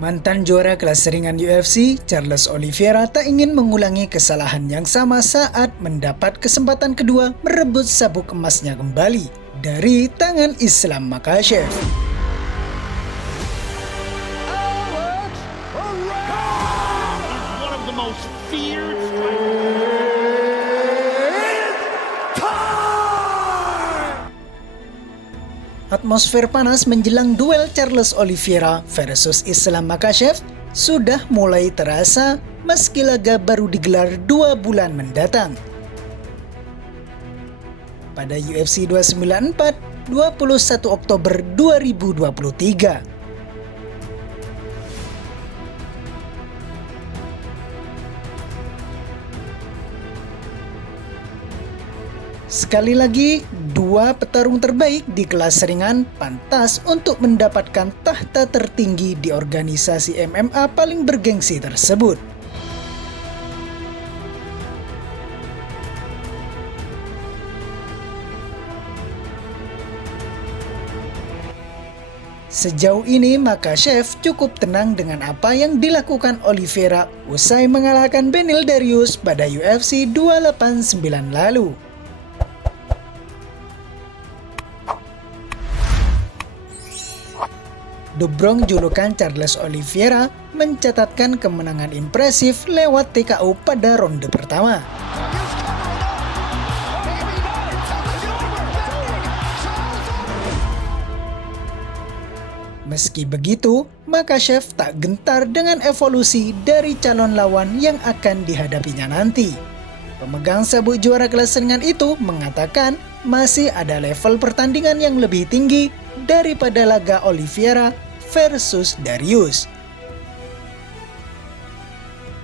Mantan juara kelas ringan UFC, Charles Oliveira tak ingin mengulangi kesalahan yang sama saat mendapat kesempatan kedua merebut sabuk emasnya kembali dari tangan Islam Makhachev. Atmosfer panas menjelang duel Charles Oliveira versus Islam Makhachev sudah mulai terasa meski laga baru digelar 2 bulan mendatang. Pada UFC 294, 21 Oktober 2023. Sekali lagi, dua petarung terbaik di kelas ringan pantas untuk mendapatkan tahta tertinggi di organisasi MMA paling bergengsi tersebut. Sejauh ini Makhachev cukup tenang dengan apa yang dilakukan Oliveira usai mengalahkan Beneil Dariush pada UFC 289 lalu. Dubrong julukan Charles Oliveira mencatatkan kemenangan impresif lewat TKO pada ronde pertama. Meski begitu, Makhachev tak gentar dengan evolusi dari calon lawan yang akan dihadapinya nanti. Pemegang sabuk juara kelas ringan itu mengatakan masih ada level pertandingan yang lebih tinggi daripada laga Oliveira versus Dariush.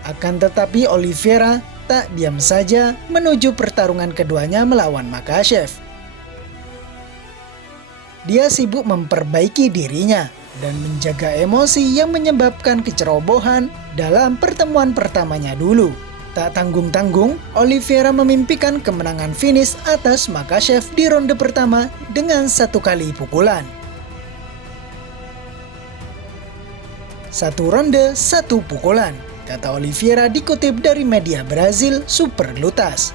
Akan tetapi Oliveira tak diam saja menuju pertarungan keduanya melawan Makhachev. Dia sibuk memperbaiki dirinya dan menjaga emosi yang menyebabkan kecerobohan dalam pertemuan pertamanya dulu. Tak tanggung-tanggung, Oliveira memimpikan kemenangan finish atas Makhachev di ronde pertama dengan 1 kali pukulan. 1 ronde, 1 pukulan, kata Oliveira dikutip dari media Brazil Super Lutas.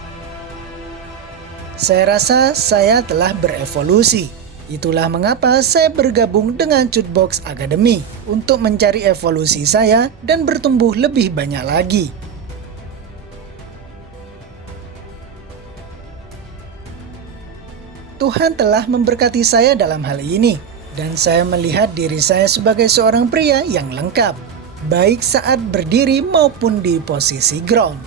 Saya rasa saya telah berevolusi. Itulah mengapa saya bergabung dengan Chutebox Academy untuk mencari evolusi saya dan bertumbuh lebih banyak lagi. Tuhan telah memberkati saya dalam hal ini, dan saya melihat diri saya sebagai seorang pria yang lengkap, baik saat berdiri maupun di posisi ground.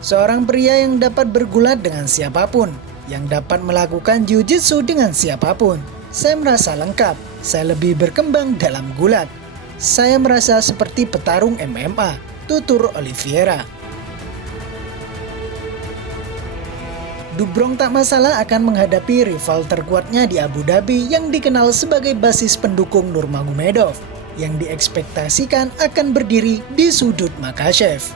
Seorang pria yang dapat bergulat dengan siapapun, yang dapat melakukan jiu-jitsu dengan siapapun. Saya merasa lengkap, saya lebih berkembang dalam gulat. Saya merasa seperti petarung MMA, tutur Oliveira. Dubrong tak masalah akan menghadapi rival terkuatnya di Abu Dhabi yang dikenal sebagai basis pendukung Nurmagomedov, yang diekspektasikan akan berdiri di sudut Makhachev.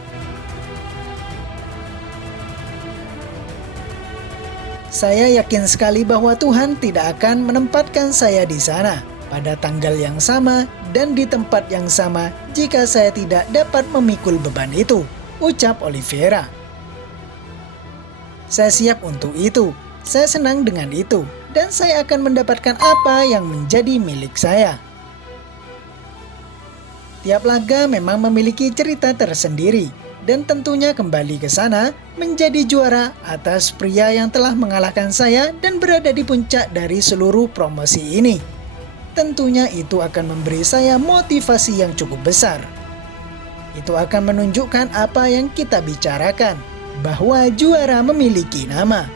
Saya yakin sekali bahwa Tuhan tidak akan menempatkan saya di sana pada tanggal yang sama dan di tempat yang sama jika saya tidak dapat memikul beban itu, ucap Oliveira. Saya siap untuk itu, saya senang dengan itu, dan saya akan mendapatkan apa yang menjadi milik saya. Tiap laga memang memiliki cerita tersendiri, dan tentunya kembali ke sana menjadi juara atas pria yang telah mengalahkan saya dan berada di puncak dari seluruh promosi ini. Tentunya itu akan memberi saya motivasi yang cukup besar. Itu akan menunjukkan apa yang kita bicarakan, bahwa juara memiliki nama.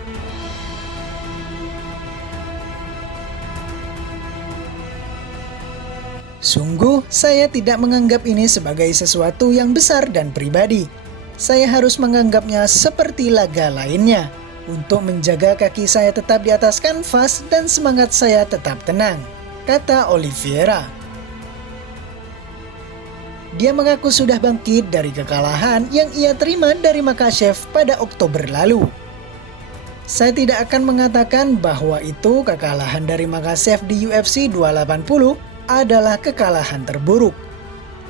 Sungguh, saya tidak menganggap ini sebagai sesuatu yang besar dan pribadi. Saya harus menganggapnya seperti laga lainnya, untuk menjaga kaki saya tetap di atas kanvas dan semangat saya tetap tenang, kata Oliveira. Dia mengaku sudah bangkit dari kekalahan yang ia terima dari Makhachev pada Oktober lalu. Saya tidak akan mengatakan bahwa itu kekalahan dari Makhachev di UFC 280 adalah kekalahan terburuk.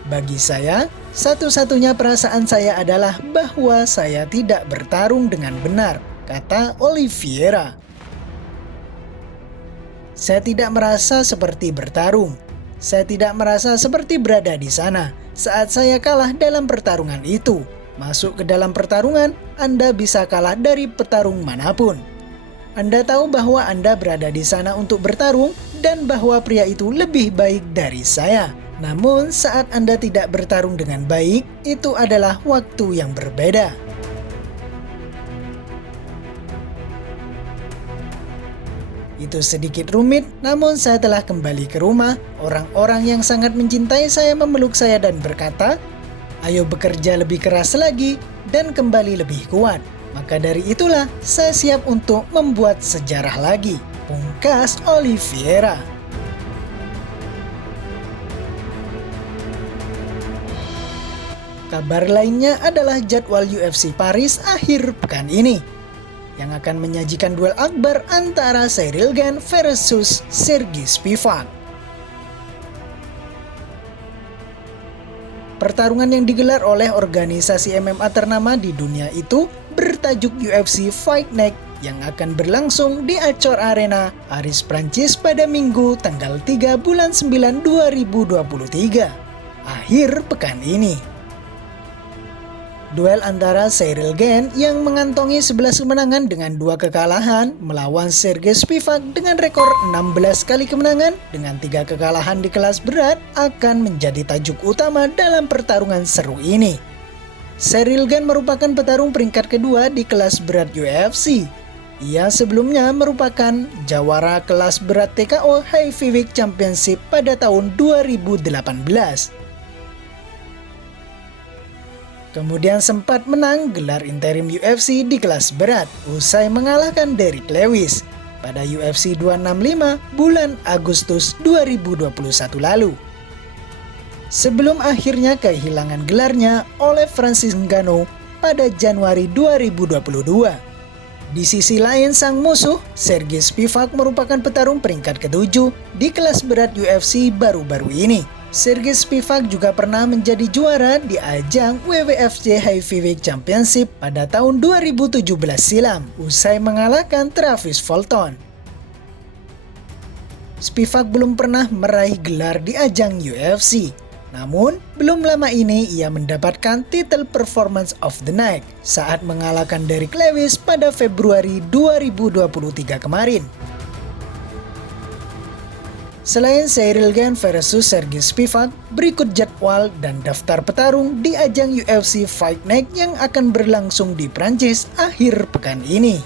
Bagi saya, satu-satunya perasaan saya adalah bahwa saya tidak bertarung dengan benar, kata Oliveira. Saya tidak merasa seperti bertarung. Saya tidak merasa seperti berada di sana saat saya kalah dalam pertarungan itu. Masuk ke dalam pertarungan, Anda bisa kalah dari petarung manapun. Anda tahu bahwa Anda berada di sana untuk bertarung dan bahwa pria itu lebih baik dari saya. Namun saat Anda tidak bertarung dengan baik, itu adalah waktu yang berbeda. Itu sedikit rumit, namun saya telah kembali ke rumah. Orang-orang yang sangat mencintai saya memeluk saya dan berkata, "Ayo bekerja lebih keras lagi dan kembali lebih kuat." Maka dari itulah saya siap untuk membuat sejarah lagi, pungkas Oliveira. Kabar lainnya adalah jadwal UFC Paris akhir pekan ini, yang akan menyajikan duel akbar antara Ciryl Gane versus Sergey Spivak. Pertarungan yang digelar oleh organisasi MMA ternama di dunia itu bertajuk UFC Fight Night yang akan berlangsung di Accor Arena, Paris, Prancis pada Minggu tanggal 3 bulan 9 2023, akhir pekan ini. Duel antara Ciryl Gane yang mengantongi 11 kemenangan dengan 2 kekalahan melawan Sergey Spivak dengan rekor 16 kali kemenangan dengan 3 kekalahan di kelas berat akan menjadi tajuk utama dalam pertarungan seru ini. Ciryl Gane merupakan petarung peringkat kedua di kelas berat UFC. Ia sebelumnya merupakan jawara kelas berat TKO Heavyweight Championship pada tahun 2018. Kemudian sempat menang gelar interim UFC di kelas berat usai mengalahkan Derrick Lewis pada UFC 265 bulan Agustus 2021 lalu. Sebelum akhirnya kehilangan gelarnya oleh Francis Ngannou pada Januari 2022. Di sisi lain sang musuh, Sergey Spivak merupakan petarung peringkat ke-7 di kelas berat UFC baru-baru ini. Sergey Spivak juga pernah menjadi juara di ajang WWFC Heavyweight Championship pada tahun 2017 silam, usai mengalahkan Travis Fulton. Spivak belum pernah meraih gelar di ajang UFC. Namun, belum lama ini ia mendapatkan titel Performance of the Night saat mengalahkan Derrick Lewis pada Februari 2023 kemarin. Selain Ciryl Gane versus Sergey Spivak, berikut jadwal dan daftar petarung di ajang UFC Fight Night yang akan berlangsung di Prancis akhir pekan ini.